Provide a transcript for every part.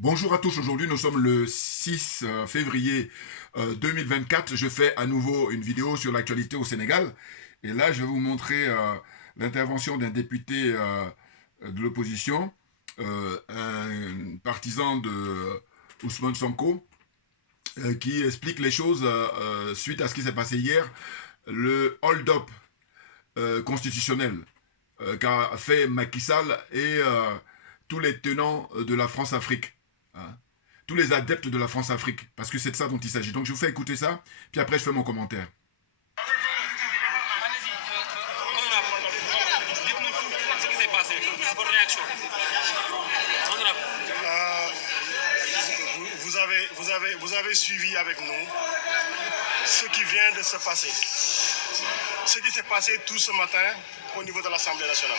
Bonjour à tous, aujourd'hui nous sommes le 6 février 2024. Je fais à nouveau une vidéo sur l'actualité au Sénégal. Et là, je vais vous montrer l'intervention d'un député de l'opposition, un partisan de Ousmane Sonko, qui explique les choses suite à ce qui s'est passé hier, le hold-up constitutionnel qu'a fait Macky Sall et tous les tenants de la France-Afrique. Hein. Tous les adeptes de la France-Afrique, parce que c'est de ça dont il s'agit. Donc je vous fais écouter ça, puis après je fais mon commentaire. Vous avez suivi avec nous ce qui vient de se passer. Ce qui s'est passé tout ce matin au niveau de l'Assemblée nationale.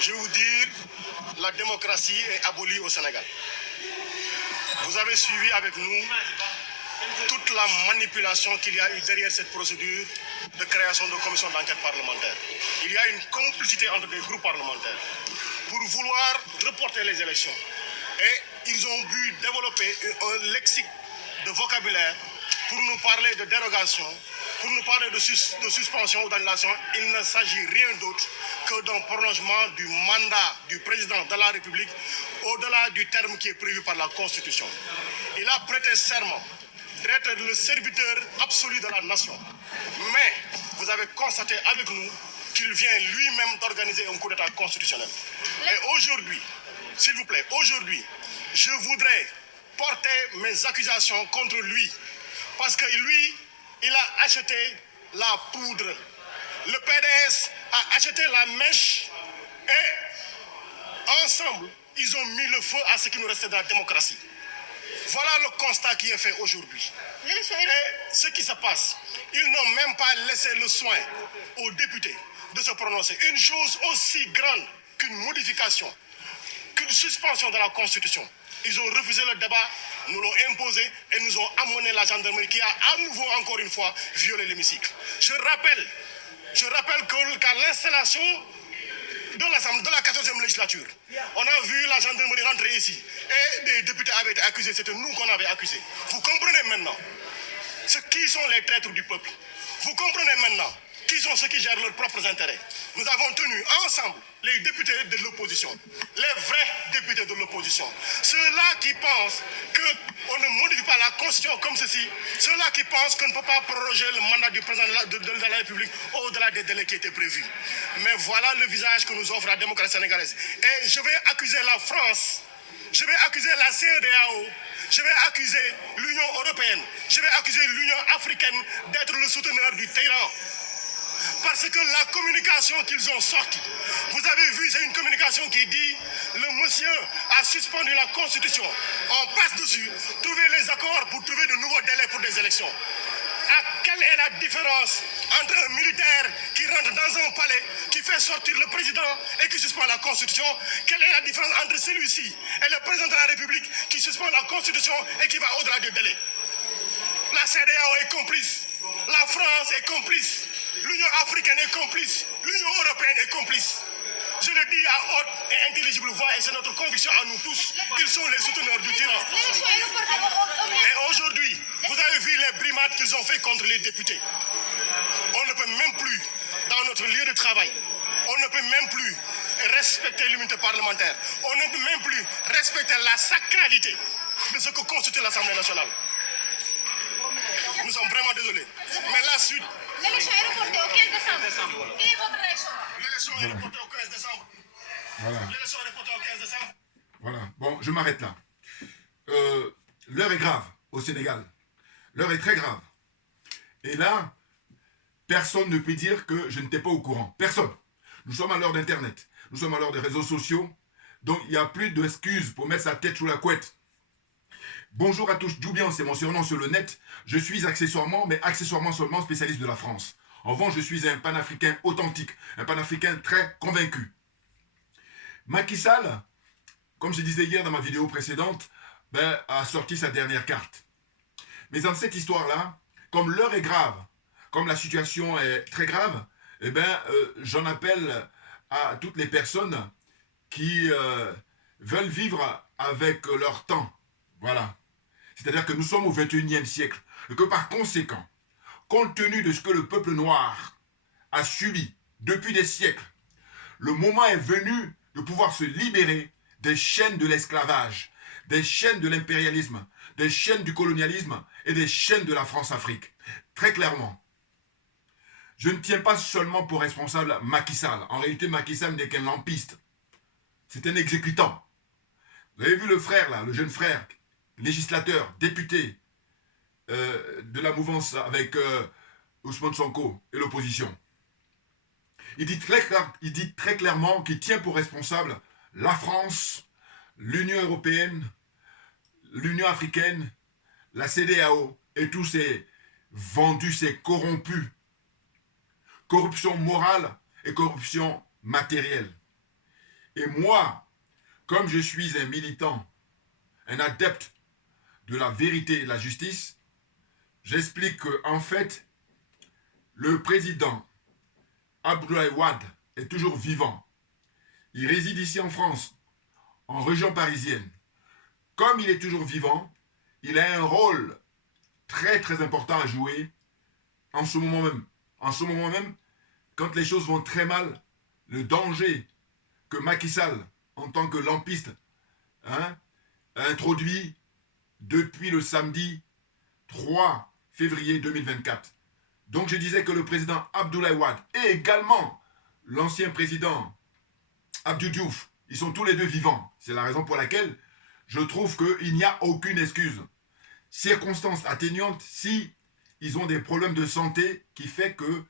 Je vais vous dire, la démocratie est abolie au Sénégal. Vous avez suivi avec nous toute la manipulation qu'il y a eu derrière cette procédure de création de commission d'enquête parlementaire. Il y a une complicité entre des groupes parlementaires pour vouloir reporter les élections. Et ils ont dû développer un lexique de vocabulaire pour nous parler de dérogation, pour nous parler de suspension ou d'annulation. Il ne s'agit rien d'autre que d'un prolongement du mandat du président de la République au-delà du terme qui est prévu par la Constitution. Il a prêté serment d'être le serviteur absolu de la nation. Mais vous avez constaté avec nous qu'il vient lui-même d'organiser un coup d'État constitutionnel. Et aujourd'hui, s'il vous plaît, aujourd'hui, je voudrais porter mes accusations contre lui. Parce que lui, il a acheté la poudre. Le PDS a acheté la mèche. Et ensemble, ils ont mis le feu à ce qui nous restait de la démocratie. Voilà le constat qui est fait aujourd'hui. Et ce qui se passe, ils n'ont même pas laissé le soin aux députés de se prononcer. Une chose aussi grande qu'une modification, qu'une suspension de la Constitution. Ils ont refusé le débat, nous l'ont imposé et nous ont amené la gendarmerie qui a à nouveau, encore une fois, violé l'hémicycle. Je rappelle qu'à l'installation de la 14e législature, on a vu la gendarmerie rentrer ici et des députés avaient été accusés, c'était nous qu'on avait accusés. Vous comprenez maintenant qui sont les traîtres du peuple. Vous comprenez maintenant qui sont ceux qui gèrent leurs propres intérêts. Nous avons tenu ensemble les députés de l'opposition, les vrais députés de l'opposition, ceux-là qui pensent qu'on ne modifie pas la Constitution comme ceci, ceux-là qui pensent qu'on ne peut pas proroger le mandat du président de la République au-delà des délais qui étaient prévus. Mais voilà le visage que nous offre la démocratie sénégalaise. Et je vais accuser la France, je vais accuser la CEDEAO, je vais accuser l'Union européenne, je vais accuser l'Union africaine d'être le souteneur du tyran. Parce que la communication qu'ils ont sortie, vous avez vu, c'est une communication qui dit le monsieur a suspendu la Constitution. On passe dessus, trouver les accords pour trouver de nouveaux délais pour des élections. Quelle est la différence entre un militaire qui rentre dans un palais, qui fait sortir le président et qui suspend la Constitution? Quelle est la différence entre celui-ci et le président de la République qui suspend la Constitution et qui va au-delà du délai? La CEDEAO est complice, la France est complice, l'Union africaine est complice, l'Union européenne est complice. Je le dis à haute et intelligible voix et c'est notre conviction à nous tous. Ils sont les souteneurs du tyran. Et aujourd'hui, vous avez vu les brimades qu'ils ont fait contre les députés. On ne peut même plus, dans notre lieu de travail, on ne peut même plus respecter l'unité parlementaire. On ne peut même plus respecter la sacralité de ce que constitue l'Assemblée nationale. Nous sommes vraiment désolés. Mais la suite... L'élection est reportée au 15 décembre. Quelle est votre réaction? L'élection est reportée au 15 décembre. Voilà. L'élection est reportée au 15 décembre. Voilà. Bon, je m'arrête là. L'heure est grave au Sénégal. L'heure est très grave. Et là, personne ne peut dire que je n'étais pas au courant. Personne. Nous sommes à l'heure d'Internet. Nous sommes à l'heure des réseaux sociaux. Donc, il n'y a plus d'excuses pour mettre sa tête sous la couette. Bonjour à tous, Djoubian, c'est mon surnom sur le net. Je suis accessoirement, mais accessoirement seulement spécialiste de la France. En revanche, je suis un panafricain authentique, un panafricain très convaincu. Macky Sall, comme je disais hier dans ma vidéo précédente, a sorti sa dernière carte. Mais dans cette histoire-là, comme l'heure est grave, comme la situation est très grave, j'en appelle à toutes les personnes qui veulent vivre avec leur temps. Voilà. C'est-à-dire que nous sommes au XXIe siècle. Et que par conséquent, compte tenu de ce que le peuple noir a subi depuis des siècles, le moment est venu de pouvoir se libérer des chaînes de l'esclavage, des chaînes de l'impérialisme, des chaînes du colonialisme et des chaînes de la France-Afrique. Très clairement, je ne tiens pas seulement pour responsable Macky Sall. En réalité, Macky Sall n'est qu'un lampiste. C'est un exécutant. Vous avez vu le frère, là, le jeune frère, législateur, député de la mouvance avec Ousmane Sonko et l'opposition. Il dit très clairement qu'il tient pour responsable la France, l'Union européenne, l'Union africaine, la CEDEAO et tous ces vendus, ces corrompus. Corruption morale et corruption matérielle. Et moi, comme je suis un militant, un adepte de la vérité et de la justice, j'explique qu'en fait, le président Abdoulaye Wade est toujours vivant. Il réside ici en France, en région parisienne. Comme il est toujours vivant, il a un rôle très très important à jouer en ce moment même. En ce moment même, quand les choses vont très mal, le danger que Macky Sall, en tant que lampiste, a introduit depuis le samedi 3 février 2024. Donc je disais que le président Abdoulaye Wade et également l'ancien président Abdou Diouf, ils sont tous les deux vivants. C'est la raison pour laquelle je trouve qu'il n'y a aucune excuse. Circonstance atténuante si ils ont des problèmes de santé qui fait que,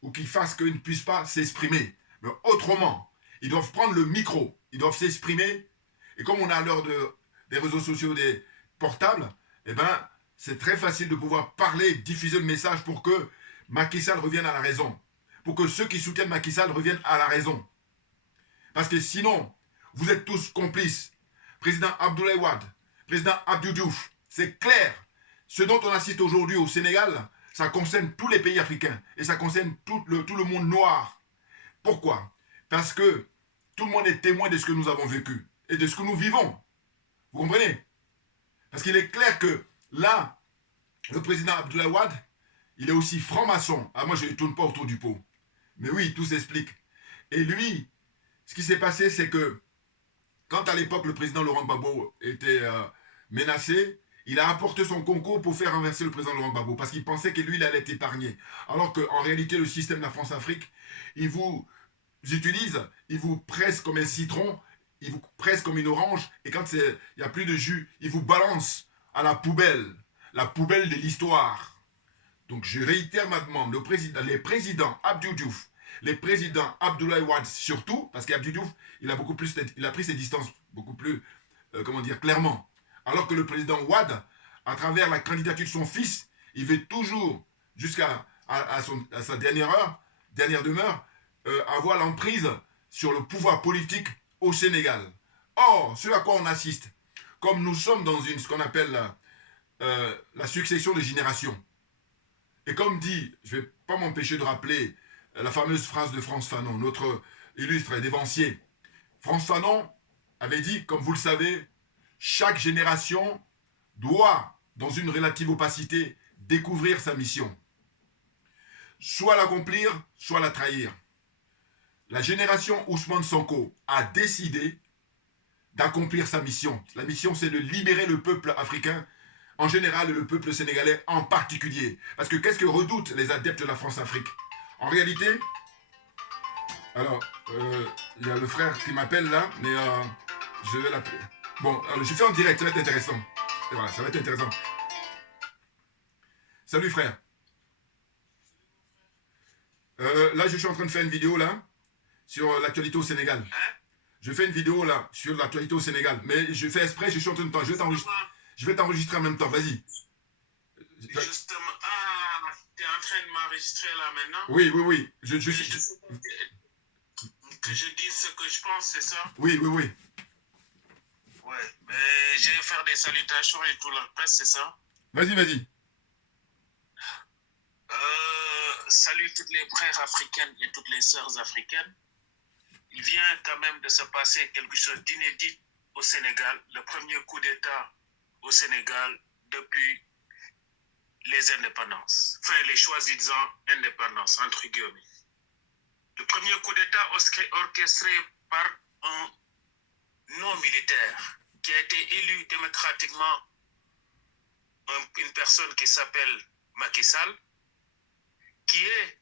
ou qui fassent qu'ils ne puissent pas s'exprimer. Mais autrement, ils doivent prendre le micro, ils doivent s'exprimer. Et comme on a à l'heure des réseaux sociaux, des portables, eh ben, c'est très facile de pouvoir parler, diffuser le message pour que Macky Sall revienne à la raison. Pour que ceux qui soutiennent Macky Sall reviennent à la raison. Parce que sinon, vous êtes tous complices. Président Abdoulaye Wade, président Abdou Diouf, c'est clair. Ce dont on assiste aujourd'hui au Sénégal, ça concerne tous les pays africains. Et ça concerne tout le monde noir. Pourquoi? Parce que tout le monde est témoin de ce que nous avons vécu. Et de ce que nous vivons. Vous comprenez? Parce qu'il est clair que là, le président Abdoulaye Wade, il est aussi franc-maçon. Ah, moi, je ne tourne pas autour du pot. Mais oui, tout s'explique. Et lui, ce qui s'est passé, c'est que quand à l'époque, le président Laurent Gbagbo était menacé, il a apporté son concours pour faire renverser le président Laurent Gbagbo parce qu'il pensait que lui, il allait être épargné. Alors qu'en réalité, le système de la France-Afrique, il vous utilise, il vous presse comme un citron, il vous presse comme une orange, et quand il n'y a plus de jus, il vous balance à la poubelle de l'histoire. Donc je réitère ma demande, les présidents Abdou Diouf, les présidents Abdoulaye Wade surtout, parce qu'Abdou Diouf, il a pris ses distances beaucoup plus, clairement. Alors que le président Wade, à travers la candidature de son fils, il veut toujours, jusqu'à sa dernière demeure, avoir l'emprise sur le pouvoir politique au Sénégal. Or, ce à quoi on assiste, comme nous sommes dans ce qu'on appelle la succession de générations, et comme dit, je ne vais pas m'empêcher de rappeler la fameuse phrase de Frantz Fanon, notre illustre dévancier. Frantz Fanon avait dit, comme vous le savez, chaque génération doit, dans une relative opacité, découvrir sa mission. Soit l'accomplir, soit la trahir. La génération Ousmane Sonko a décidé d'accomplir sa mission. La mission, c'est de libérer le peuple africain en général et le peuple sénégalais en particulier. Parce que qu'est-ce que redoutent les adeptes de la France-Afrique? En réalité, alors, il y a le frère qui m'appelle là, mais je vais l'appeler. Bon, alors, je fais en direct, ça va être intéressant. Et voilà, ça va être intéressant. Salut frère. Là, je suis en train de faire une vidéo là, sur l'actualité au Sénégal. Je fais une vidéo là, sur l'actualité au Sénégal. Mais je fais exprès, je suis en train de temps. Je vais t'enregistrer en même temps, vas-y. Justement, tu es en train de m'enregistrer là maintenant? Oui. Que je dise ce que je pense, c'est ça? Oui. Ouais, mais je vais faire des salutations et tout le reste, c'est ça? Vas-y. Salut toutes les frères africaines et toutes les sœurs africaines. Il vient quand même de se passer quelque chose d'inédit au Sénégal, le premier coup d'État au Sénégal depuis les indépendances, enfin les soi-disant indépendances, entre guillemets. Le premier coup d'État orchestré par un non-militaire qui a été élu démocratiquement, une personne qui s'appelle Macky Sall, qui est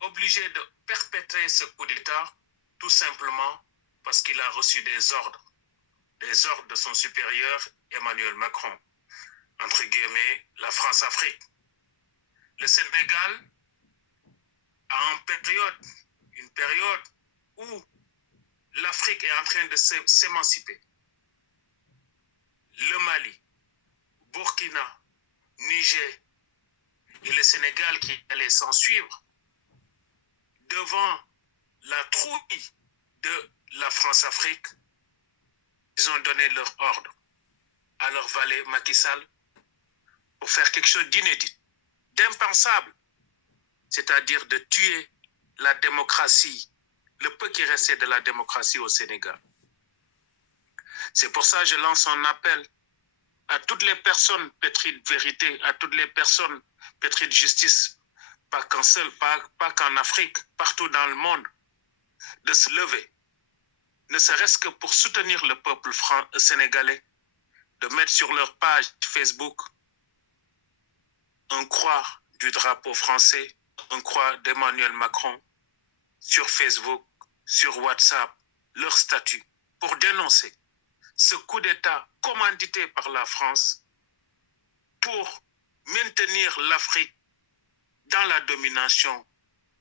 obligé de perpétrer ce coup d'État tout simplement parce qu'il a reçu des ordres de son supérieur Emmanuel Macron, entre guillemets, la France-Afrique. Le Sénégal a une période où l'Afrique est en train de s'émanciper. Le Mali, Burkina, Niger et le Sénégal qui allaient s'en suivre devant la trouille de la France-Afrique, ils ont donné leur ordre à leur valet Macky Sall pour faire quelque chose d'inédit, d'impensable, c'est-à-dire de tuer la démocratie, le peu qui restait de la démocratie au Sénégal. C'est pour ça que je lance un appel à toutes les personnes pétries de vérité, à toutes les personnes pétries de justice, pas qu'en Afrique, partout dans le monde, de se lever, ne serait-ce que pour soutenir le peuple sénégalais, de mettre sur leur page Facebook un croix du drapeau français, un croix d'Emmanuel Macron, sur Facebook, sur WhatsApp, leur statut, pour dénoncer ce coup d'État commandité par la France pour maintenir l'Afrique dans la domination,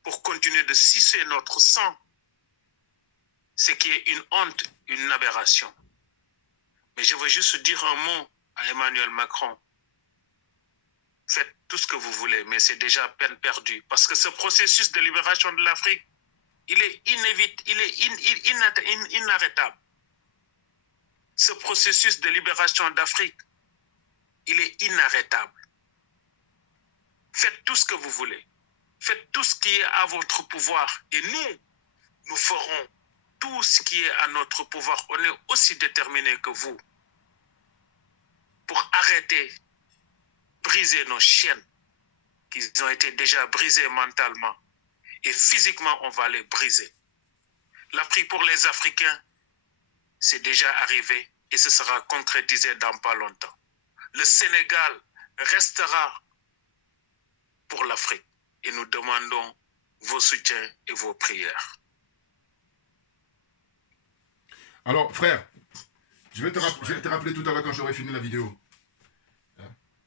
pour continuer de sucer notre sang, ce qui est une honte, une aberration. Mais je veux juste dire un mot à Emmanuel Macron. Faites tout ce que vous voulez, mais c'est déjà peine perdue. Parce que ce processus de libération de l'Afrique, il est inarrêtable. Ce processus de libération d'Afrique, il est inarrêtable. Faites tout ce que vous voulez. Faites tout ce qui est à votre pouvoir. Et nous ferons tout ce qui est à notre pouvoir. On est aussi déterminés que vous pour arrêter, briser nos chaînes qui ont été déjà brisées mentalement. Et physiquement, on va les briser. L'Afrique pour les Africains, c'est déjà arrivé et ce sera concrétisé dans pas longtemps. Le Sénégal restera pour l'Afrique et nous demandons vos soutiens et vos prières. Alors, frère, je vais te rappeler tout à l'heure quand j'aurai fini la vidéo.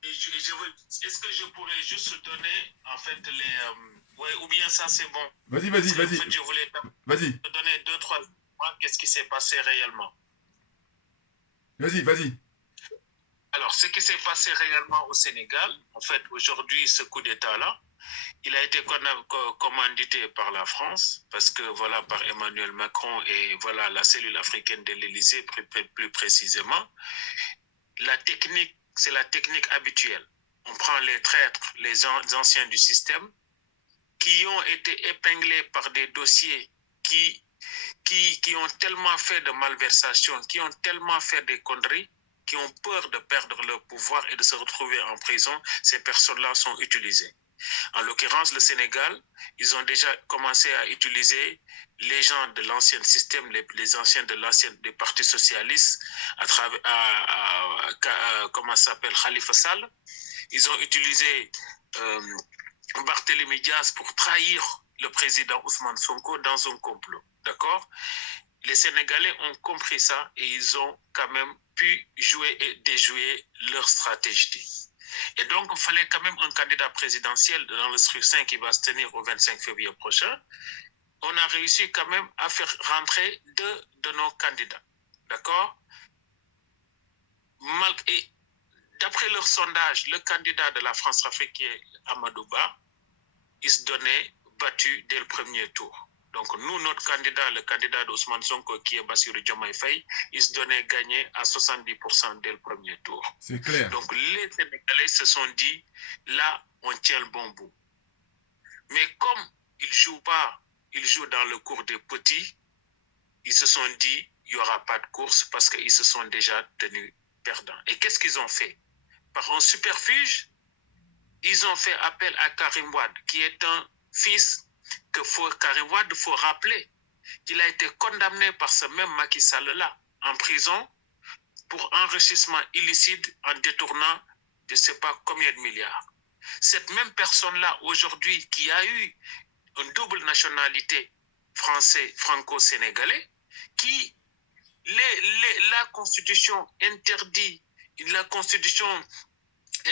Est-ce que je pourrais juste donner, en fait, ouais, ou bien ça, c'est bon. Vas-y. En fait, je voulais te donner 2-3 mois, qu'est-ce qui s'est passé réellement. Vas-y. Alors, ce qui s'est passé réellement au Sénégal, en fait, aujourd'hui, ce coup d'État-là, il a été commandité par la France, parce que, voilà, par Emmanuel Macron et, voilà, la cellule africaine de l'Élysée, plus précisément. La technique, c'est la technique habituelle. On prend les traîtres, les anciens du système, qui ont été épinglés par des dossiers qui ont tellement fait de malversations, qui ont tellement fait des conneries, qui ont peur de perdre leur pouvoir et de se retrouver en prison. Ces personnes-là sont utilisées. En l'occurrence, le Sénégal, ils ont déjà commencé à utiliser les gens de l'ancien système, les anciens des partis socialistes, à travers, comment ça s'appelle, Khalifa Sall. Ils ont utilisé Barthélémy Diaz pour trahir le président Ousmane Sonko dans un complot. D'accord? Les Sénégalais ont compris ça et ils ont quand même pu jouer et déjouer leur stratégie. Et donc, il fallait quand même un candidat présidentiel dans le scrutin qui va se tenir au 25 février prochain. On a réussi quand même à faire rentrer 2 de nos candidats. D'accord? Et d'après leur sondage, le candidat de la France-Afrique, qui est Amadou Ba, il se donnait battu dès le premier tour. Donc, nous, notre candidat, le candidat d'Ousmane Sonko, qui est Bassirou Diomaye Faye, il se donnait gagné à 70% dès le premier tour. C'est clair. Donc, les Sénégalais se sont dit, là, on tient le bon bout. Mais comme ils jouent pas, ils jouent dans le cours des petits, ils se sont dit, il n'y aura pas de course parce qu'ils se sont déjà tenus perdants. Et qu'est-ce qu'ils ont fait? Par un superfuge, ils ont fait appel à Karim Wade, qui est un fils Karim Wade, il faut rappeler qu'il a été condamné par ce même Macky Sall-là en prison pour enrichissement illicite en détournant je ne sais pas combien de milliards. Cette même personne-là, aujourd'hui, qui a eu une double nationalité français, franco-sénégalais, qui la Constitution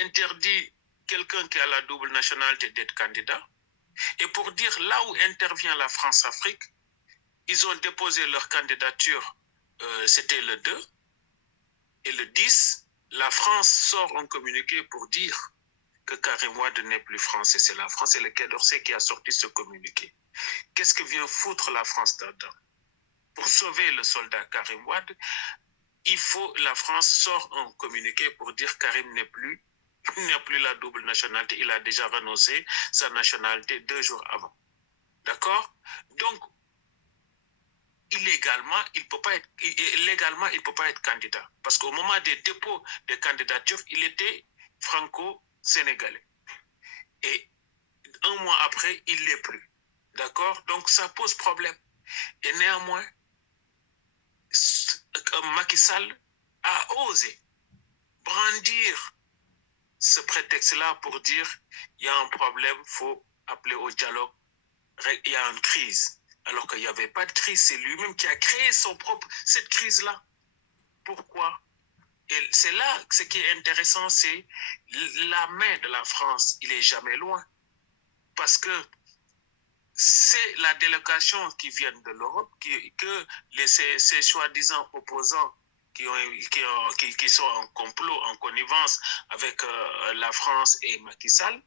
interdit quelqu'un qui a la double nationalité d'être candidat. Et pour dire là où intervient la France-Afrique, ils ont déposé leur candidature, c'était le 2, et le 10, la France sort un communiqué pour dire que Karim Wade n'est plus français. C'est la France et le Quai d'Orsay qui a sorti ce communiqué. Qu'est-ce que vient foutre la France là-dedans? Pour sauver le soldat Karim Wade, la France sort un communiqué pour dire Karim n'a plus la double nationalité. Il a déjà renoncé sa nationalité 2 jours avant. D'accord? Donc, légalement, il ne peut pas être candidat. Parce qu'au moment des dépôts des candidatures, il était franco-sénégalais. Et un mois après, il ne l'est plus. D'accord? Donc, ça pose problème. Et néanmoins, Macky Sall a osé brandir ce prétexte-là pour dire il y a un problème, il faut appeler au dialogue, il y a une crise. Alors qu'il n'y avait pas de crise, c'est lui-même qui a créé cette crise-là. Pourquoi? Et c'est là, ce qui est intéressant, c'est la main de la France, il n'est jamais loin. Parce que c'est la délégation qui vient de l'Europe, ces soi-disant opposants qui sont en complot, en connivence avec la France et Macky Sall,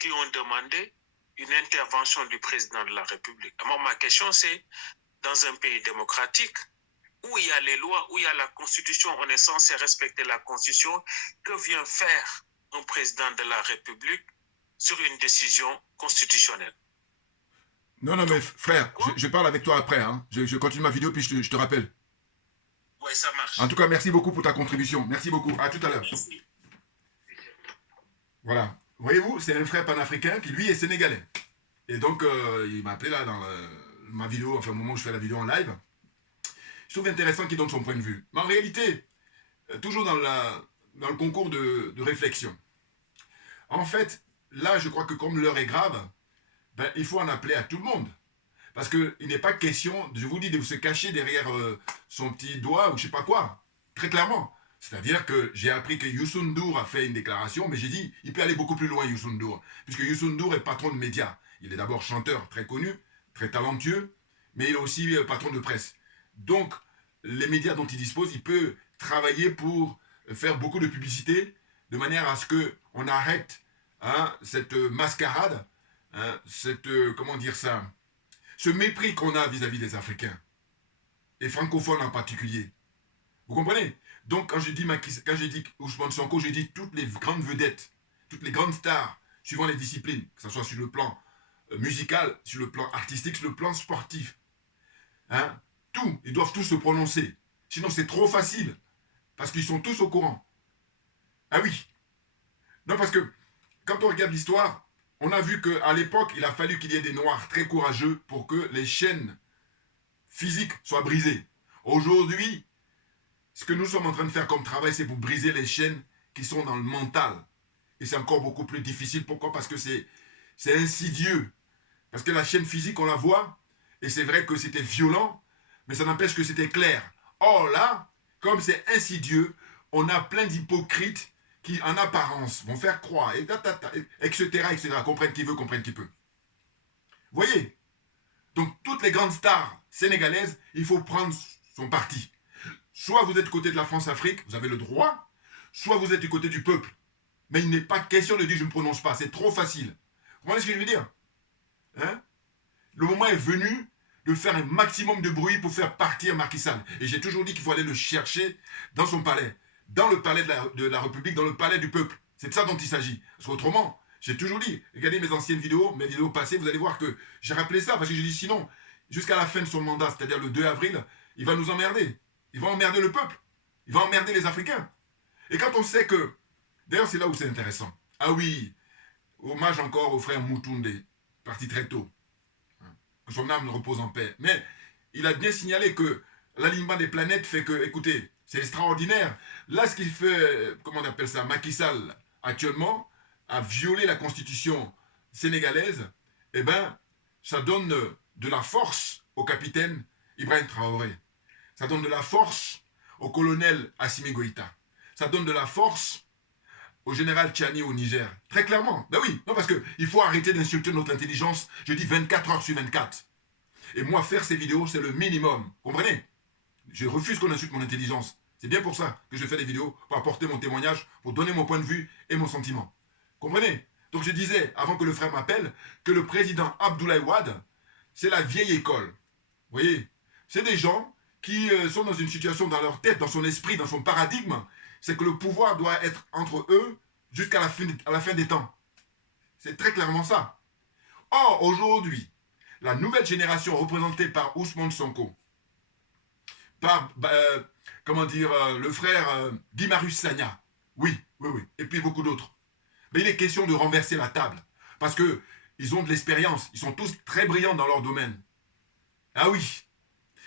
qui ont demandé une intervention du président de la République. Alors, ma question, c'est, dans un pays démocratique, où il y a les lois, où il y a la Constitution, on est censé respecter la Constitution, que vient faire un président de la République sur une décision constitutionnelle? Non, mais frère, je parle avec toi après. Hein. Je continue ma vidéo, puis je te rappelle. Oui, ça marche. En tout cas, merci beaucoup pour ta contribution. Merci beaucoup. À tout à l'heure. Voilà. Voyez-vous, c'est un frère panafricain qui, lui, est sénégalais. Et donc, il m'a appelé là dans ma vidéo, enfin, au moment où je fais la vidéo en live. Je trouve intéressant qu'il donne son point de vue. Mais en réalité, toujours dans le concours de réflexion. En fait, là, je crois que comme l'heure est grave, ben, il faut en appeler à tout le monde. Parce qu'il n'est pas question, je vous dis, de se cacher derrière son petit doigt ou je sais pas quoi. Très clairement. C'est-à-dire que j'ai appris que Youssou N'Dour a fait une déclaration, mais j'ai dit, il peut aller beaucoup plus loin, Youssou N'Dour. Puisque Youssou N'Dour est patron de médias. Il est d'abord chanteur très connu, très talentueux, mais il est aussi patron de presse. Donc, les médias dont il dispose, il peut travailler pour faire beaucoup de publicité, de manière à ce qu'on arrête cette mascarade, comment dire ça, ce mépris qu'on a vis-à-vis des Africains, et francophones en particulier. Vous comprenez? Donc, quand je dis Ousmane Sonko, je dis toutes les grandes vedettes, toutes les grandes stars, suivant les disciplines, que ce soit sur le plan musical, sur le plan artistique, sur le plan sportif. Ils doivent tous se prononcer. Sinon, c'est trop facile. Parce qu'ils sont tous au courant. Ah oui. Non, parce que, quand on regarde l'histoire, on a vu qu'à l'époque, il a fallu qu'il y ait des Noirs très courageux pour que les chaînes physiques soient brisées. Aujourd'hui, ce que nous sommes en train de faire comme travail, c'est pour briser les chaînes qui sont dans le mental. Et c'est encore beaucoup plus difficile. Pourquoi? Parce que c'est insidieux. Parce que la chaîne physique, on la voit, et c'est vrai que c'était violent, mais ça n'empêche que c'était clair. Or là, comme c'est insidieux, on a plein d'hypocrites qui, en apparence, vont faire croire, etc. Comprenne qui veut, comprenne qui peut. Voyez? Donc, toutes les grandes stars sénégalaises, il faut prendre son parti. Soit vous êtes du côté de la France-Afrique, vous avez le droit, soit vous êtes du côté du peuple. Mais il n'est pas question de dire je ne prononce pas, c'est trop facile. Vous comprenez ce que je veux dire? Le moment est venu de faire un maximum de bruit pour faire partir Macky Sall. Et j'ai toujours dit qu'il faut aller le chercher dans son palais. Dans le palais de la République, dans le palais du peuple. C'est de ça dont il s'agit. Parce qu'autrement, j'ai toujours dit, regardez mes anciennes vidéos, mes vidéos passées, vous allez voir que j'ai rappelé ça. Parce que j'ai dit sinon, jusqu'à la fin de son mandat, c'est-à-dire le 2 avril, il va nous emmerder. Il va emmerder le peuple. Il va emmerder les Africains. Et quand on sait que... D'ailleurs, c'est là où c'est intéressant. Ah oui, hommage encore au frère Moutoundé, parti très tôt. Que son âme repose en paix. Mais il a bien signalé que l'alignement des planètes fait que, écoutez, c'est extraordinaire. Là, ce qu'il fait, comment on appelle ça, Macky Sall, actuellement, a violé la constitution sénégalaise, eh bien, ça donne de la force au capitaine Ibrahim Traoré. Ça donne de la force au colonel Assimi Goïta. Ça donne de la force au général Tchani au Niger. Très clairement. Ben oui, non, parce qu'il faut arrêter d'insulter notre intelligence, je dis 24 heures sur 24. Et moi, faire ces vidéos, c'est le minimum. Comprenez? Je refuse qu'on insulte mon intelligence. C'est bien pour ça que je fais des vidéos, pour apporter mon témoignage, pour donner mon point de vue et mon sentiment. Comprenez? Donc je disais, avant que le frère m'appelle, que le président Abdoulaye Wade, c'est la vieille école. Vous voyez? C'est des gens qui sont dans une situation dans leur tête, dans son esprit, dans son paradigme, c'est que le pouvoir doit être entre eux jusqu'à la fin des temps. C'est très clairement ça. Or, aujourd'hui, la nouvelle génération représentée par Ousmane Sonko, par, comment dire, le frère Guy Marius Sagna, oui, et puis beaucoup d'autres. Mais il est question de renverser la table, parce qu'ils ont de l'expérience, ils sont tous très brillants dans leur domaine. Ah oui,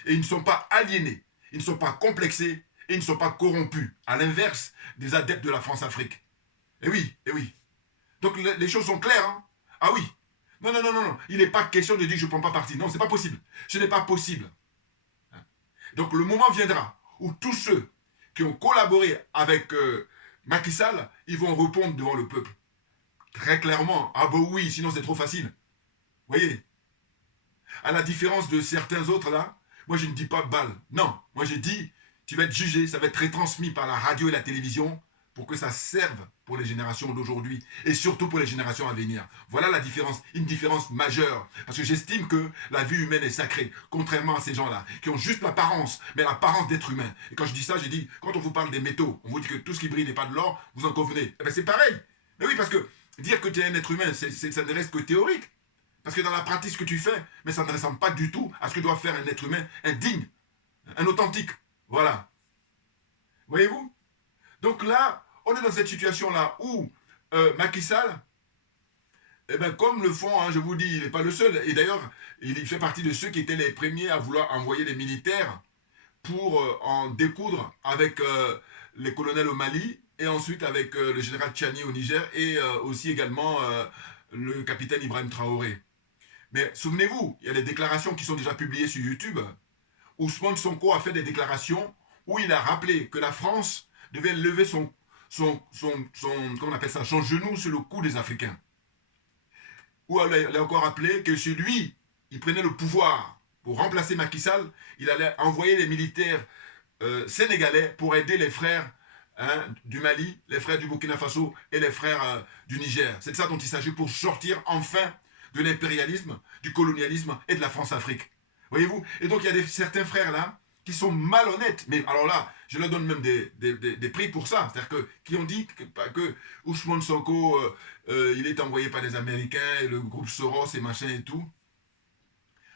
et ils ne sont pas aliénés, ils ne sont pas complexés, et ils ne sont pas corrompus, à l'inverse des adeptes de la France-Afrique. Eh oui. Donc les choses sont claires, hein? Ah oui. Non. Il n'est pas question de dire que je ne prends pas parti. Non, ce n'est pas possible. Ce n'est pas possible. Donc le moment viendra où tous ceux qui ont collaboré avec Macky Sall, ils vont répondre devant le peuple. Très clairement. Ah ben oui, sinon c'est trop facile. Vous voyez? À la différence de certains autres là, moi je ne dis pas balle. Non, moi j'ai dit, tu vas être jugé, ça va être retransmis par la radio et la télévision pour que ça serve pour les générations d'aujourd'hui et surtout pour les générations à venir. Voilà la différence, une différence majeure. Parce que j'estime que la vie humaine est sacrée, contrairement à ces gens-là, qui ont juste l'apparence, mais l'apparence d'être humain. Et quand je dis ça, j'ai dit, quand on vous parle des métaux, on vous dit que tout ce qui brille n'est pas de l'or, vous en convenez. Eh bien c'est pareil. Mais oui, parce que dire que tu es un être humain, ça ne reste que théorique. Parce que dans la pratique, ce que tu fais, mais ça ne ressemble pas du tout à ce que doit faire un être humain, un digne, un authentique. Voilà. Voyez-vous? Donc là, on est dans cette situation-là où Macky Sall, eh ben, comme le font, hein, je vous dis, il n'est pas le seul. Et d'ailleurs, il fait partie de ceux qui étaient les premiers à vouloir envoyer des militaires pour en découdre avec les colonels au Mali et ensuite avec le général Tchani au Niger et aussi également le capitaine Ibrahim Traoré. Mais souvenez-vous, il y a des déclarations qui sont déjà publiées sur YouTube. Ousmane Sonko a fait des déclarations où il a rappelé que la France devait lever comment on appelle ça, son genou sur le cou des Africains. Ou il a encore rappelé que si lui, il prenait le pouvoir pour remplacer Macky Sall, il allait envoyer les militaires sénégalais pour aider les frères du Mali, les frères du Burkina Faso et les frères du Niger. C'est de ça dont il s'agit pour sortir enfin de l'impérialisme, du colonialisme et de la France-Afrique. Voyez-vous? Et donc il y a certains frères là qui sont malhonnêtes. Mais alors là, je leur donne même des prix pour ça. C'est-à-dire qui ont dit que Ousmane Sonko, il est envoyé par les Américains et le groupe Soros et machin et tout.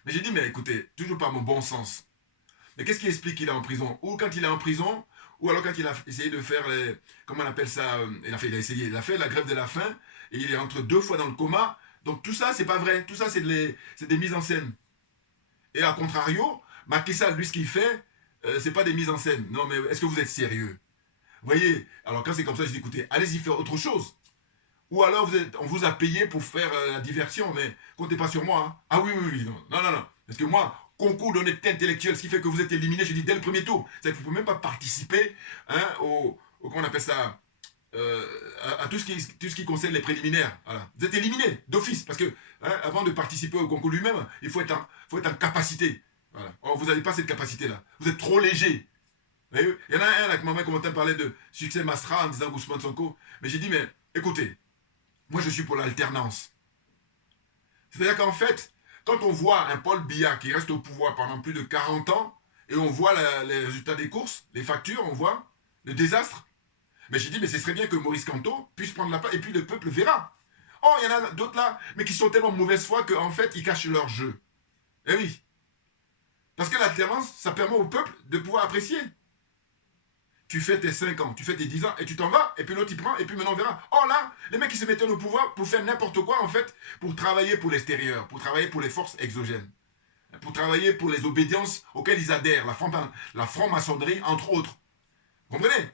Mais j'ai dit, mais écoutez, toujours par mon bon sens. Mais qu'est-ce qui explique qu'il est en prison? Ou quand il est en prison, ou alors quand il a essayé de faire comment on appelle ça, il a fait la grève de la faim, et il est entre 2 fois dans le coma. Donc tout ça, c'est pas vrai. Tout ça, c'est des mises en scène. Et à contrario, Macky Sall, lui, ce qu'il fait, c'est pas des mises en scène. Non, mais est-ce que vous êtes sérieux? Vous voyez? Alors quand c'est comme ça, je dis, écoutez, allez-y faire autre chose. Ou alors on vous a payé pour faire la diversion, mais comptez pas sur moi. Hein. Ah oui, non. Parce que moi, concours d'honnêteté intellectuelle, ce qui fait que vous êtes éliminé, je dis dès le premier tour. C'est que vous ne pouvez même pas participer au comment on appelle ça, à tout ce qui concerne les préliminaires. Voilà. Vous êtes éliminé d'office, parce que avant de participer au concours lui-même, il faut être en capacité. Voilà. Or, vous n'avez pas cette capacité-là. Vous êtes trop léger. Il y en a un là, qui m'a commenté à parler de succès Mastra en disant Ousmane Sonko. Mais j'ai dit, mais écoutez, moi je suis pour l'alternance. C'est-à-dire qu'en fait, quand on voit un Paul Biya qui reste au pouvoir pendant plus de 40 ans, et on voit les résultats des courses, les factures, on voit le désastre. Mais j'ai dit, mais ce serait bien que Maurice Kamto puisse prendre la place, et puis le peuple verra. Oh, il y en a d'autres là, mais qui sont tellement de mauvaise foi qu'en fait, ils cachent leur jeu. Eh oui. Parce que l'alternance, ça permet au peuple de pouvoir apprécier. Tu fais tes 5 ans, tu fais tes 10 ans, et tu t'en vas, et puis l'autre il prend, et puis maintenant on verra. Oh là, les mecs qui se mettaient au pouvoir pour faire n'importe quoi en fait, pour travailler pour l'extérieur, pour travailler pour les forces exogènes, pour travailler pour les obédiences auxquelles ils adhèrent, la franc-maçonnerie entre autres. Vous comprenez?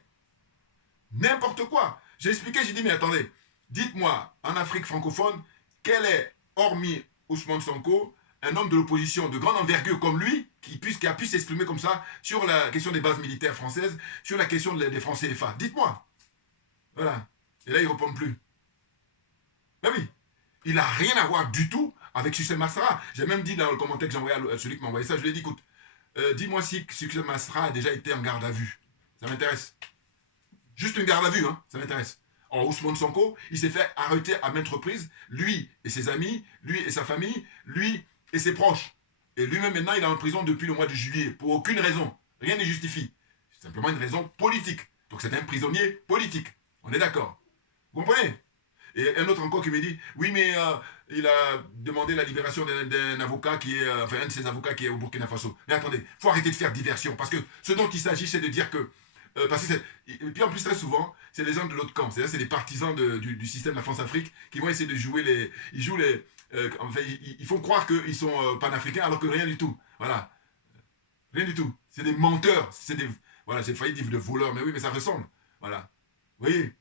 N'importe quoi. J'ai expliqué, j'ai dit mais attendez, dites-moi, en Afrique francophone, quel est, hormis Ousmane Sonko, un homme de l'opposition de grande envergure comme lui, qui a pu s'exprimer comme ça sur la question des bases militaires françaises, sur la question des francs CFA. Dites-moi. Voilà. Et là, il ne répond plus. Ben oui. Il n'a rien à voir du tout avec Succès Masra. J'ai même dit dans le commentaire que j'ai envoyé à celui qui m'a envoyé ça, je lui ai dit, écoute, dis-moi si Succès Masra a déjà été en garde à vue. Ça m'intéresse. Juste une garde à vue, hein, ça m'intéresse. Or, Ousmane Sonko, il s'est fait arrêter à maintes reprises, lui et ses amis, lui et sa famille, lui et ses proches. Et lui-même, maintenant, il est en prison depuis le mois de juillet, pour aucune raison. Rien ne justifie. C'est simplement une raison politique. Donc c'est un prisonnier politique. On est d'accord. Vous comprenez? Et un autre encore qui me dit, oui, mais il a demandé la libération d'un avocat qui est, enfin, un de ses avocats qui est au Burkina Faso. Mais attendez, il faut arrêter de faire diversion, parce que ce dont il s'agit, c'est de dire que parce que et puis en plus très souvent c'est les gens de l'autre camp, c'est-à-dire c'est les partisans du système de la France-Afrique qui vont essayer de jouer ils jouent les enfin, ils font croire qu'ils sont panafricains alors que rien du tout, voilà, rien du tout, c'est des menteurs, c'est des, voilà, j'ai failli dire de voleurs, mais oui, mais ça ressemble, voilà, vous voyez,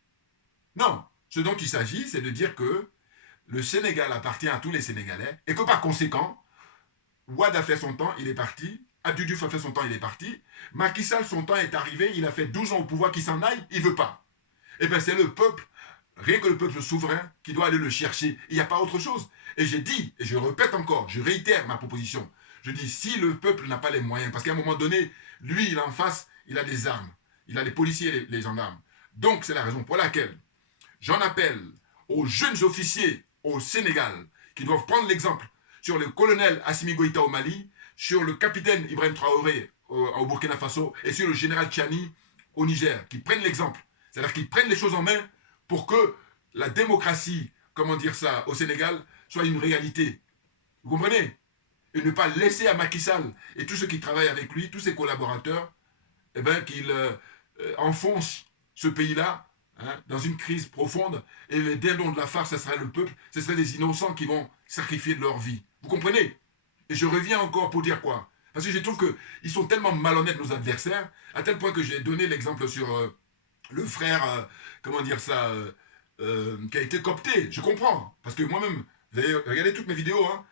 non, ce dont il s'agit c'est de dire que le Sénégal appartient à tous les Sénégalais et que par conséquent Wade a fait son temps, il est parti. Abdou Diouf a fait son temps, il est parti. Macky Sall, son temps est arrivé, il a fait 12 ans au pouvoir, qu'il s'en aille, il ne veut pas. Eh bien, c'est le peuple, rien que le peuple souverain, qui doit aller le chercher. Il n'y a pas autre chose. Et j'ai dit, et je répète encore, je réitère ma proposition. Je dis, si le peuple n'a pas les moyens, parce qu'à un moment donné, lui, il est en face, il a des armes. Il a les policiers et les gendarmes. Donc, c'est la raison pour laquelle j'en appelle aux jeunes officiers au Sénégal, qui doivent prendre l'exemple sur le colonel Assimi Goïta au Mali, sur le capitaine Ibrahim Traoré au Burkina Faso et sur le général Tchani au Niger, qui prennent l'exemple. C'est-à-dire qu'ils prennent les choses en main pour que la démocratie, comment dire ça, au Sénégal, soit une réalité. Vous comprenez? Et ne pas laisser à Macky Sall et tous ceux qui travaillent avec lui, tous ses collaborateurs, eh ben, qu'ils enfoncent ce pays-là dans une crise profonde. Et les dindons de la farce, ce serait le peuple, ce serait les innocents qui vont sacrifier de leur vie. Vous comprenez? Et je reviens encore pour dire quoi? Parce que je trouve qu'ils sont tellement malhonnêtes, nos adversaires, à tel point que j'ai donné l'exemple sur le frère, comment dire ça, qui a été coopté. Je comprends. Parce que moi-même, vous avez regardé toutes mes vidéos, hein,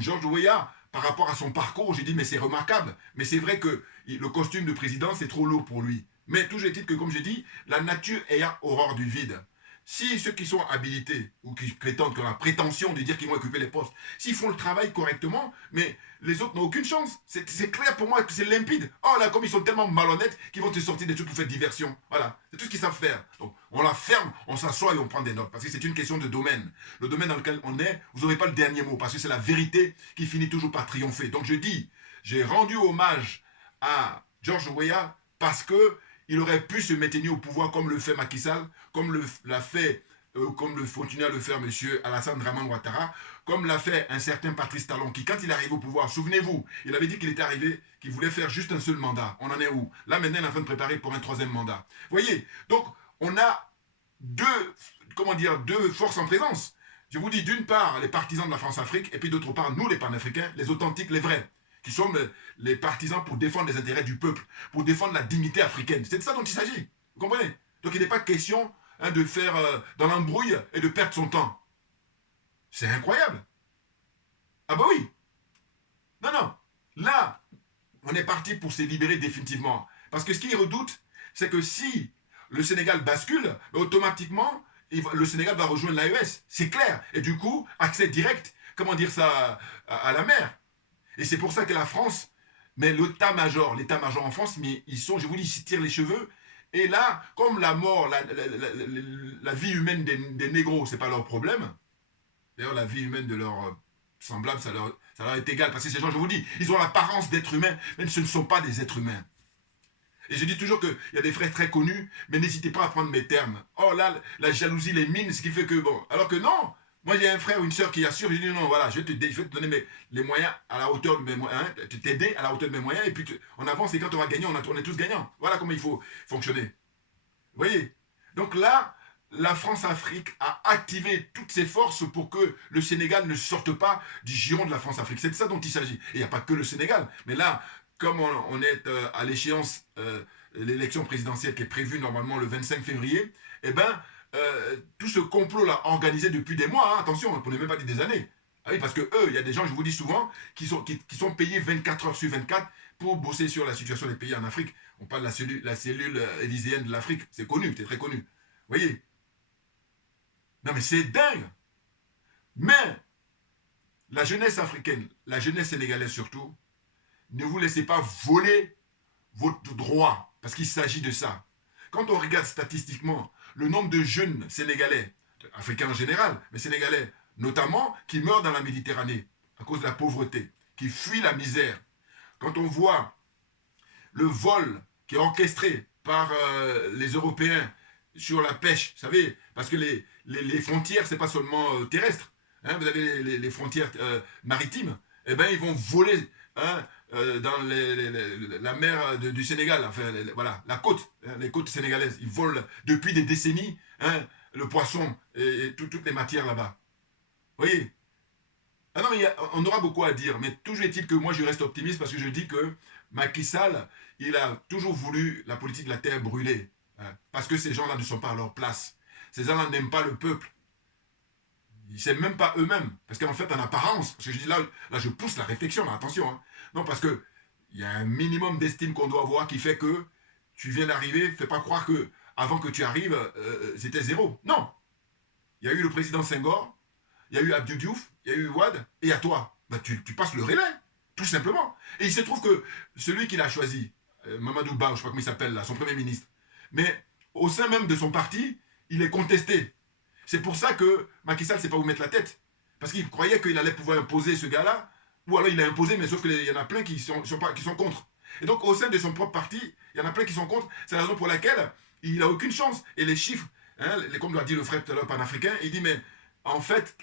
Georges Weah, par rapport à son parcours, j'ai dit, mais c'est remarquable. Mais c'est vrai que le costume de président, c'est trop lourd pour lui. Mais toujours est-il que, comme j'ai dit, la nature ayant horreur du vide. Si ceux qui sont habilités ou qui prétendent, qui ont la prétention de dire qu'ils vont occuper les postes, s'ils font le travail correctement, mais les autres n'ont aucune chance. C'est clair pour moi que c'est limpide. Oh là, comme ils sont tellement malhonnêtes qu'ils vont te sortir des trucs pour faire diversion. Voilà, c'est tout ce qu'ils savent faire. Donc, on la ferme, on s'assoit et on prend des notes. Parce que c'est une question de domaine. Le domaine dans lequel on est, vous n'aurez pas le dernier mot. Parce que c'est la vérité qui finit toujours par triompher. Donc je dis, j'ai rendu hommage à Georges Weah parce que il aurait pu se maintenir au pouvoir comme le fait Macky Sall, comme l'a fait, comme le continue à le faire M. Alassane Draman Ouattara, comme l'a fait un certain Patrice Talon, qui quand il arrive au pouvoir, souvenez-vous, il avait dit qu'il était arrivé, qu'il voulait faire juste un seul mandat. On en est où? Là maintenant, il est en train de préparer pour un 3e mandat. Vous voyez? Donc, on a deux forces en présence. Je vous dis, d'une part, les partisans de la France-Afrique, et puis d'autre part, nous, les panafricains, les authentiques, les vrais, qui sommes les partisans pour défendre les intérêts du peuple, pour défendre la dignité africaine. C'est de ça dont il s'agit. Vous comprenez? Donc il n'est pas question de faire dans l'embrouille et de perdre son temps. C'est incroyable. Ah bah oui. Non, non. Là, on est parti pour se libérer définitivement. Parce que ce qu'ils redoutent, c'est que si le Sénégal bascule, automatiquement, le Sénégal va rejoindre l'AES. C'est clair. Et du coup, accès direct, comment dire ça, à la mer. Et c'est pour ça que la France, mais l'état-major en France, mais ils sont, je vous dis, ils se tirent les cheveux. Et là, comme la mort, la vie humaine des négros, c'est pas leur problème. D'ailleurs, la vie humaine de leurs semblables, ça leur est égal. Parce que ces gens, je vous dis, ils ont l'apparence d'êtres humains, même ce ne sont pas des êtres humains. Et je dis toujours qu'il y a des frères très connus, mais n'hésitez pas à prendre mes termes. Oh là, la jalousie les mine, ce qui fait que, bon, alors que non, Moi, j'ai un frère ou une soeur qui assure, je dis non, voilà, je vais te donner les moyens à la hauteur de mes moyens, hein, t'aider à la hauteur de mes moyens, et puis on avance, et quand on va gagner, on est tous gagnants. Voilà comment il faut fonctionner. Vous voyez? Donc là, la France-Afrique a activé toutes ses forces pour que le Sénégal ne sorte pas du giron de la France-Afrique. C'est de ça dont il s'agit. Et il n'y a pas que le Sénégal. Mais là, comme on est à l'échéance, l'élection présidentielle qui est prévue normalement le 25 février, eh bien, tout ce complot-là organisé depuis des mois, hein, attention, on ne même pas dire des années. Ah oui, parce que eux, il y a des gens, je vous dis souvent, qui sont payés 24 heures sur 24 pour bosser sur la situation des pays en Afrique. On parle de la cellule élyséenne de l'Afrique. C'est connu, c'est très connu. Vous voyez? Non mais c'est dingue. Mais la jeunesse africaine, la jeunesse sénégalaise surtout, ne vous laissez pas voler votre droit, parce qu'il s'agit de ça. Quand on regarde statistiquement le nombre de jeunes sénégalais, africains en général, mais sénégalais notamment, qui meurent dans la Méditerranée à cause de la pauvreté, qui fuient la misère, quand on voit le vol qui est orchestré par les Européens sur la pêche, vous savez, parce que les frontières, c'est pas seulement terrestre, hein, vous avez les frontières maritimes, eh bien ils vont voler hein, dans la mer du Sénégal, enfin voilà, la côte, hein, les côtes sénégalaises, ils volent depuis des décennies hein, le poisson et toutes les matières là-bas. Vous voyez? Ah non, mais on aura beaucoup à dire, mais toujours est-il que moi je reste optimiste parce que je dis que Macky Sall, il a toujours voulu la politique de la terre brûlée, hein, parce que ces gens-là ne sont pas à leur place. Ces gens-là n'aiment pas le peuple. Ils s'aiment même pas eux-mêmes. Parce qu'en fait, en apparence, parce que je dis là je pousse la réflexion, là, attention. Hein. Non, parce que il y a un minimum d'estime qu'on doit avoir qui fait que tu viens d'arriver, fais pas croire que avant que tu arrives, c'était zéro. Non. Il y a eu le président Senghor, il y a eu Abdou Diouf, il y a eu Wade, et à toi. Bah, tu passes le relais, tout simplement. Et il se trouve que celui qu'il a choisi, Mamadou Ba, je ne sais pas comment il s'appelle là, son premier ministre, mais au sein même de son parti, il est contesté. C'est pour ça que Macky Sall ne sait pas où mettre la tête. Parce qu'il croyait qu'il allait pouvoir imposer ce gars-là, ou alors il a imposé, mais sauf qu'il y en a plein qui sont contre. Et donc au sein de son propre parti, il y en a plein qui sont contre. C'est la raison pour laquelle il n'a aucune chance. Et les chiffres, hein, comme l'a dit le frère tout à l'heure panafricain, il dit, mais en fait,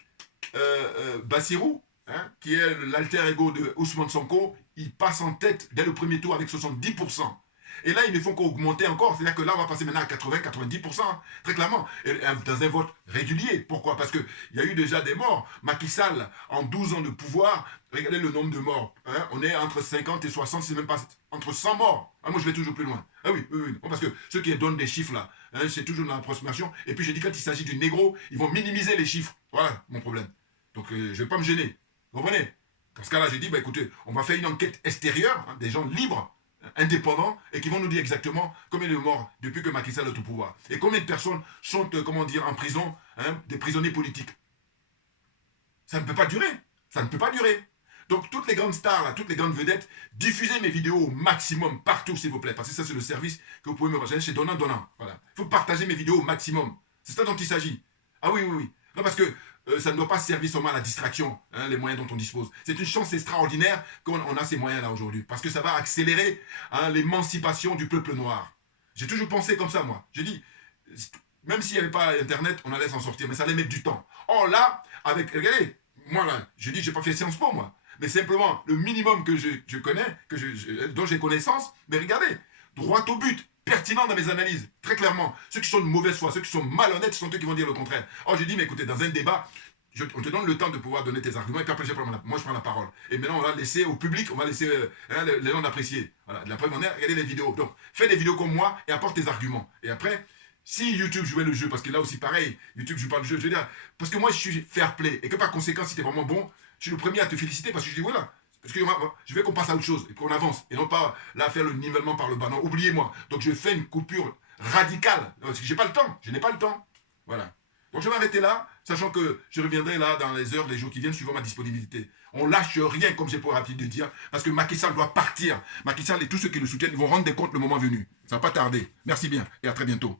Bassirou, hein, qui est l'alter ego de Ousmane Sonko, il passe en tête dès le premier tour avec 70%. Et là, ils ne font qu'augmenter encore. C'est-à-dire que là, on va passer maintenant à 80-90%, hein, très clairement, et, dans un vote régulier. Pourquoi? Parce qu'il y a eu déjà des morts. Macky Sall, en 12 ans de pouvoir, regardez le nombre de morts. Hein, on est entre 50 et 60, c'est même pas entre 100 morts. Ah, moi, je vais toujours plus loin. Ah oui, oui, oui. Parce que ceux qui donnent des chiffres, là, hein, c'est toujours dans l'approximation. Et puis, j'ai dit, quand il s'agit du négro, ils vont minimiser les chiffres. Voilà mon problème. Donc, je ne vais pas me gêner. Vous comprenez? Dans ce cas-là, j'ai dit, bah, écoutez, on va faire une enquête extérieure, hein, des gens libres, indépendants, et qui vont nous dire exactement combien de morts depuis que Macky Sall est au pouvoir. Et combien de personnes sont, comment dire, en prison, hein, des prisonniers politiques. Ça ne peut pas durer. Ça ne peut pas durer. Donc, toutes les grandes stars, là, toutes les grandes vedettes, diffusez mes vidéos au maximum, partout, s'il vous plaît. Parce que ça, c'est le service que vous pouvez me rejoindre chez Donnant Donnant. Voilà. Il faut partager mes vidéos au maximum. C'est ça dont il s'agit. Ah oui, oui, oui. Non, parce que ça ne doit pas servir seulement à la distraction, hein, les moyens dont on dispose. C'est une chance extraordinaire qu'on a ces moyens-là aujourd'hui. Parce que ça va accélérer hein, l'émancipation du peuple noir. J'ai toujours pensé comme ça, moi. J'ai dit, même s'il n'y avait pas Internet, on allait s'en sortir. Mais ça allait mettre du temps. Or là, regardez, moi là, je dis, je n'ai pas fait Sciences Po, moi. Mais simplement, le minimum que je connais, dont j'ai connaissance, mais regardez, droit au but, pertinent dans mes analyses, très clairement. Ceux qui sont de mauvaise foi, ceux qui sont malhonnêtes, sont eux qui vont dire le contraire. Or, j'ai dit, mais écoutez, dans un débat, on te donne le temps de pouvoir donner tes arguments, et puis après, moi, je prends la parole. Et maintenant, on va laisser au public, on va laisser les gens d'apprécier. Voilà, de la preuve, on est, regardez les vidéos. Donc, fais des vidéos comme moi et apporte tes arguments. Et après, si YouTube jouait le jeu, parce que là aussi, pareil, YouTube joue pas le jeu, je veux dire, parce que moi, je suis fair play, et que par conséquent, si tu es vraiment bon, je suis le premier à te féliciter, parce que je dis, voilà, parce que je veux qu'on passe à autre chose, et qu'on avance, et non pas là faire le nivellement par le bas. Non, oubliez-moi. Donc je fais une coupure radicale, parce que j'ai pas le temps, je n'ai pas le temps. Voilà. Donc je vais m'arrêter là, sachant que je reviendrai là dans les heures, les jours qui viennent, suivant ma disponibilité. On lâche rien, comme j'ai pour rapide de dire, parce que Macky Sall doit partir. Macky Sall et tous ceux qui le soutiennent, ils vont rendre des comptes le moment venu. Ça va pas tarder. Merci bien, et à très bientôt.